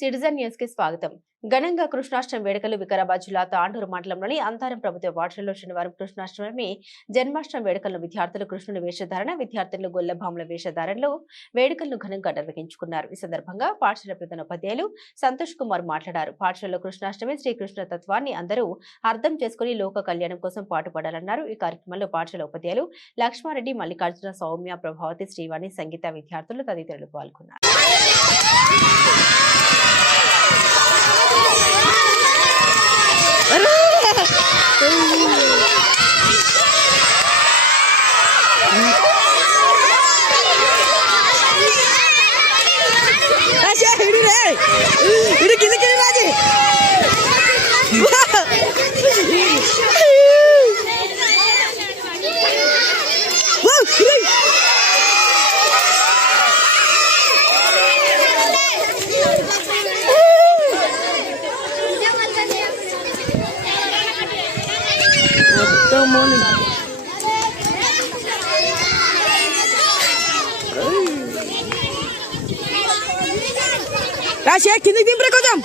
Citizen news కి స్వాగతం. ఘనంగా కృష్ణాష్టమి వేడుకలు వికారాబాద్ జిల్లా తాండూరు మండలంలోని అంతారం ప్రభుత్వ పాఠశాలలో శనివారం కృష్ణాష్టమి జన్మాష్టమి వేడుకలను విద్యార్థులు కృష్ణుని వేషధారణ, విద్యార్థులు గొల్లభాముల వేషధారణలో వేడుకలను ఘనంగా నిర్వహించుకున్నారు. ఈ సందర్భంగా పాఠశాల ప్రధానోపాధ్యాయులు సంతోష్ కుమార్ మాట్లాడారు. పాఠశాలలో కృష్ణాష్టమి శ్రీకృష్ణ తత్వాన్ని అందరూ అర్థం చేసుకుని లోక కళ్యాణం కోసం పాటుపడాలన్నారు. ఈ కార్యక్రమంలో పాఠశాల ఉపాధ్యాయులు లక్ష్మారెడ్డి, మల్లికార్జున, సౌమ్య, ప్రభావతి, శ్రీవాణి, సంగీత విద్యార్థులు తదితరులు పాల్గొన్నారు. Rasya, కిందకి దింపరా కొంచెం.